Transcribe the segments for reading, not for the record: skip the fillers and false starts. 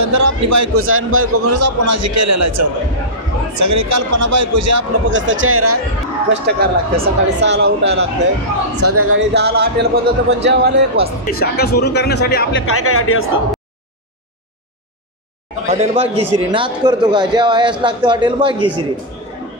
पसंत तर आपली बायकोच आहे आणि बायको म्हणूनच आपण आजी केलेला आहे चौदा सगळी कल्पना बायकोची आपलं फक्त चेहरा कष्ट करायला लागतं सकाळी 6ला उठायला लागतंय संध्याकाळी 10ला हॉटेल बंद होतं पण जेवायला 1 वाजता शाखा सुरू करण्यासाठी आपल्या काय काय अटी असतात हॉटेल भाग्यश्री नाद करतो का जेवायच लागतं हॉटेल भाग्यश्री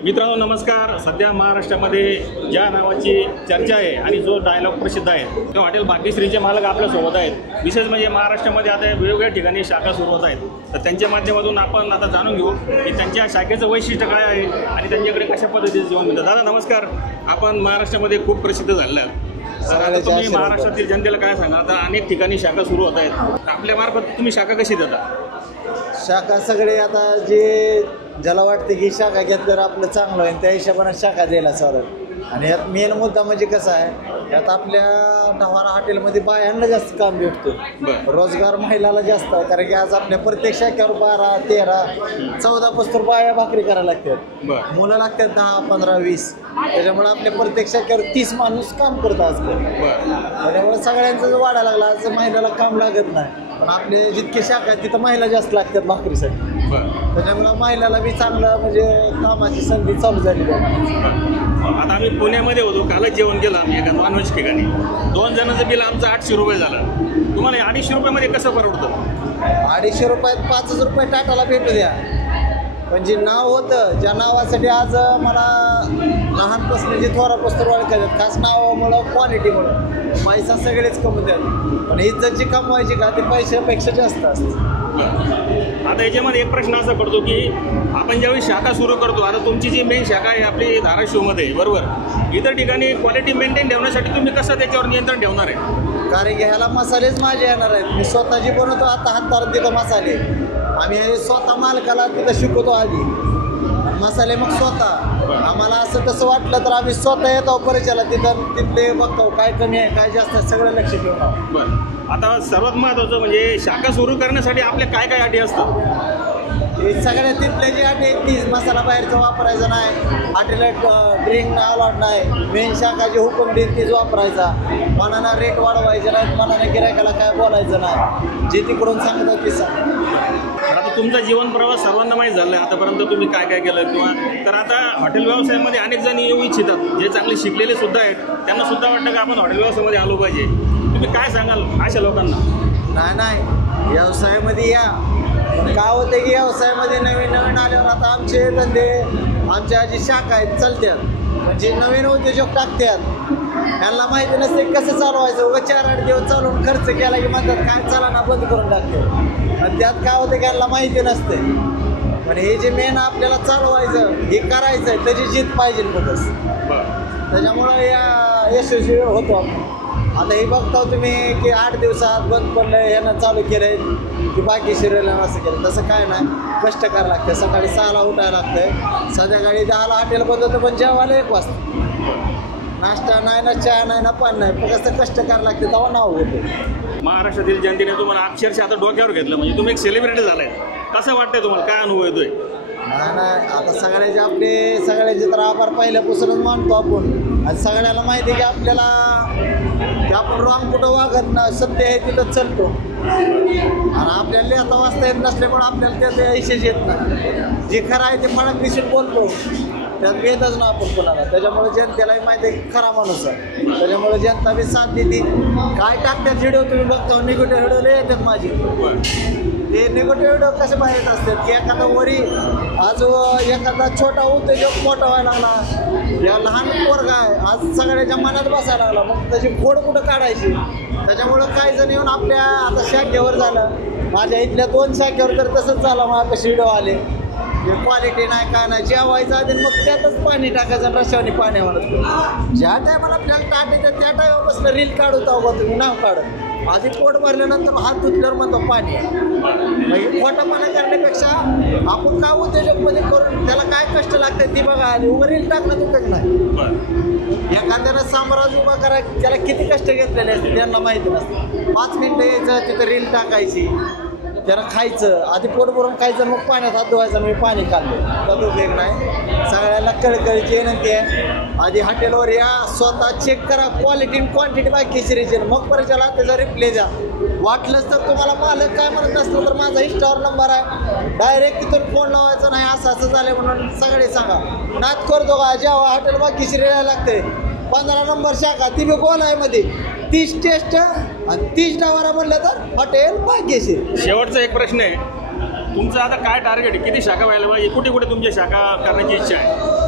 मित्रांनो नमस्कार सध्या महाराष्ट्रामध्ये ज्या नावाची चर्चा आहे आणि जो डायलॉग प्रसिद्ध आहे तो हॉटेल भाग्यश्रीचे मालक आपल्यासोबत आहेत विशेष म्हणजे महाराष्ट्रामध्ये आता वेगवेगळ्या ठिकाणी शाखा सुरू होत आहेत तर त्यांच्या माध्यमातून आपण आता जाणून घेऊ की त्यांच्या शाखेचं वैशिष्ट्य काय आहे आणि त्यांच्याकडे कशा पद्धतीचं जेवण मिळतं दादा नमस्कार आपण महाराष्ट्रामध्ये खूप प्रसिद्ध झालेलं आहे तर आता तुम्ही महाराष्ट्रातील जनतेला काय सांगा आता अनेक ठिकाणी शाखा सुरू होत आहेत आपल्या मार्फत तुम्ही शाखा कशी देता शाखा सगळे आता जे ज्याला वाटते की शाखा घेतल्यावर आपलं चांगलं होईल त्या हिशोबाने शाखा द्यायला चालत आणि यात मेन मुद्दा म्हणजे कसं आहे यात आपल्या नवारा हॉटेलमध्ये बायांना जास्त काम भेटतो रोजगार महिलाला जास्त आहे कारण की आज आपल्या प्रत्येक शाखेवर 12, 13, 14 पुस्तक बाया भाकरी करायला लागतात मुलं लागतात 10, 15, 20 त्याच्यामुळे आपल्या प्रत्येक शाखेवर 30 माणूस काम करतो आजकाल त्याच्यामुळे सगळ्यांचं जर वाढायला लागला आज महिलाला काम लागत नाही पण आपले जितके शाखा आहेत तिथं महिला जास्त लागतात भाकरीसाठी त्याच्यामुळे महिलाला बी चांगलं म्हणजे कामाची संधी चालू झाली आता आम्ही पुण्यामध्ये होतो कालच जेवण केलं आम्ही एका नॉनव्हेज ठिकाणी 2 जणांचं बिल आमचं 800 रुपये झालं तुम्हाला 250 रुपयामध्ये कसं परवडतं 250 रुपयात 5,000 रुपये टाटाला भेटू द्या पण जे नाव होतं ज्या नावासाठी आज मला लहानपासून जे थोरापासून ओळखायचं खास नावामुळं क्वालिटीमुळं पैसा सगळेच कमवतात पण इज्जत जी कमवायची का ती पैशापेक्षा जास्त असते आता याच्यामध्ये एक प्रश्न असा पडतो की आपण ज्यावेळी शाखा सुरू करतो आता तुमची जी मेन शाखा आहे आपली धाराशिवमध्ये बरोबर इतर ठिकाणी क्वालिटी मेंटेन ठेवण्यासाठी तुम्ही कसं त्याच्यावर नियंत्रण ठेवणार आहे कारण की ह्याला मसालेच माझे येणार आहेत मी स्वतःची बनवतो आता हातावर तिथं मसाले आम्ही स्वतः मालकाला तिथं शिकवतो आधी मसाले मग स्वतः आम्हाला असं तसं वाटलं तर आम्ही स्वतः येतो परिचयाला तिथले बघतो काय कमी आहे काय जास्त आहे सगळं लक्ष ठेवून बरं आता सर्वात महत्त्वाचं म्हणजे शाखा सुरू करण्यासाठी आपल्या काय काय अटी असतात हे सगळ्या तिथल्या जी अटी आहेत तीच मसाला बाहेरचा वापरायचा नाही हॉटेलात ड्रिंक अलाउड नाही मेन शाखा जी हुकूम देईल तीच वापरायचा मनानं रेट वाढवायचे नाही मनानं गिरायकाला काय बोलायचं नाही जे तिकडून सांगतो ते सांग आता तुमचा जीवन प्रवास सर्वांना माहीत झाला आहे आतापर्यंत तुम्ही काय काय केलं किंवा तर आता हॉटेल व्यवसायामध्ये अनेक जण येऊ इच्छितात जे चांगले शिकलेले सुद्धा आहेत त्यांना सुद्धा वाटतं की आपण हॉटेल व्यवसायामध्ये आलो पाहिजे तुम्ही काय सांगाल अशा लोकांना नाही व्यवसायामध्ये या काय होतं की व्यवसायामध्ये नवीन आल्यावर आता आमचे धंदे आमच्या जी शाखा आहेत चालतात म्हणजे नवीन उद्योजक टाकतात यांना माहिती नसते कसं चालवायचं उगा 4-8 दिवस चालवून खर्च केला की म्हणतात काय चालना बंद करून टाकते आणि त्यात काय होतं की यांना माहिती नसते पण हे जे मेन आपल्याला चालवायचं हे करायचं आहे त्याची जीत पाहिजे बघच त्याच्यामुळं या यशस्वी होतो आपण आता हे बघता तुम्ही की 8 दिवसात बंद पडलं ह्यानं चालू केलं की बाकी शरीराला असं केलं तसं काय नाही कष्ट करायला लागतं सकाळी 6ला उठायला लागतं संध्याकाळी 10ला हॉटेल बंद होतं पण जेवायला 1 वाजता नाश्ता नाही ना चहा नाही ना पाणी नाही फक्त कष्ट करायला लागते तेव्हा नाव होतं महाराष्ट्रातील जनतेने तुम्हाला अक्षरशः आता डोक्यावर घेतलं म्हणजे तुम्ही एक सेलिब्रिटी झालाय कसं वाटतंय तुम्हाला काय अनुभव येतोय नाही आता सगळ्याचे तर आभार पहिल्यापासूनच मानतो आपण आणि सगळ्याला माहिती आहे की आपल्याला की आपण रॉंग कुठं वागत ना सत्य आहे तिथं चालतो आणि आपल्याला लिहिता वाचता येत नसल्यामुळे आपल्याला त्याचा ऐशेच येत नाही जे खरं आहे ते फळक दिसून बोलतो त्यात भेटच ना आपण कोणाला त्याच्यामुळे जनतेलाही माहिती आहे खरा माणूस आहे त्याच्यामुळे जनता बी साथ देते काय टाकतात व्हिडिओ तुम्ही बघता निगेटिव्ह व्हिडिओ लय येतात माझे ते निगेटिव्ह व्हिडिओ कसे बाहेर येत असतात की एखादा वरी आज एखादा छोटा उद्योजक मोठा व्हायला लागला या लहान पोरगा आहे आज सगळ्याच्या मनात बसायला लागला मग त्याची खोड कुठं काढायची त्याच्यामुळं काही जण येऊन आपल्या आता शाखेवर झालं माझ्या इथल्या 2 शाखेवर तर तसंच झालं मग कसे व्हिडिओ आले क्वालिटी नाही काय नाही जेवायचं आधी मग त्यातच पाणी टाकायचं रशावणी पाणी म्हणत ज्या टायमाला आपल्याला ताट येतं त्या टायमाला बसलं रील काढत आहो तुम्ही नाव काढत आधी पोट भरल्यानंतर हात धुतल्यावर म्हणतो पाणी म्हणजे खोटापणा करण्यापेक्षा आपण काय उद्योजकमध्ये करून त्याला काय कष्ट लागतात ती बघा आली उभं रील टाकणं उपयोग नाही एखाद्यानं साम्राज्य उभा करा त्याला किती कष्ट घेतलेले असते त्यांना माहिती नसतं 5 मिनिटं यायचं तिथं रील टाकायची त्याला खायचं आधी पोट भरून खायचं मग पाण्यात हात धुवायचं मी पाणी खाल्लं त्यात उपयोग नाही सगळ्यांना कळकळीची विनंती आहे, आधी हॉटेलवर या, स्वतः चेक करा क्वालिटी आणि क्वांटिटी भाग्यश्रीची, मग परिचयाला त्याचा रिप्ले द्या. वाटलंच तर तुम्हाला मालक काय म्हणत असतं तर माझा इंस्टावर नंबर आहे, डायरेक्ट तिथून फोन लावायचा नाही, असं झालं म्हणून सगळे सांगा. नाद करतो का जेव्हा हॉटेल भाग्यश्री यायला लागते, 15 नंबर शाखा ती बी गोल आहे मध्ये, 30 टेस्ट आणि 30 डावारा म्हणलं तर हॉटेल भाग्यश्री. शेवटचा एक प्रश्न आहे, तुमचं आता काय टार्गेट आहे, किती शाखा व्हायला पाहिजे, कुठे कुठे तुमची शाखा करण्याची इच्छा आहे?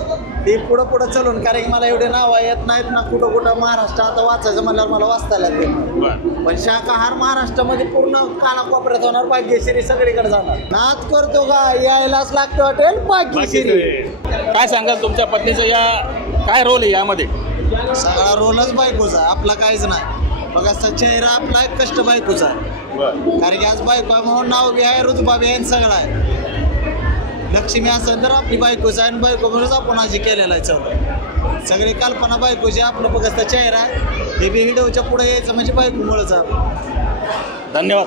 ते पुढं चालून, कारण की मला एवढे नाव येत नाहीत ना, कुठं महाराष्ट्र आता वाचायचं म्हणल्यावर मला वाचता येईल. बरं. पण शाकाहार महाराष्ट्रामध्ये पूर्ण कानाकोपऱ्यात होणार, भाग्यश्री सगळीकडे जाणार. नाद करतो का यायलाच लागतं हॉटेल भाग्यश्री. काय सांगाल तुमच्या पत्नीचं या काय रोल आहे यामध्ये? सगळा रोलच बायकोचा, आपला काहीच नाही. बघा चेहरा आपला एक कष्ट बायकोचा आहे, कारण की आज बायको आहे म्हणून नाव बी आहे, रुतबा बी आहे, सगळं आहे. लक्ष्मी असेल तर आपली बायकोच आहे आणि बायको म्हणूनच आपण आजी केलेला आहे. सगळं सगळी कल्पना बायकोची, आपलं बघा चेहरा हे बी व्हिडिओच्या पुढे यायचं म्हणजे बायकोमुळेच. धन्यवाद.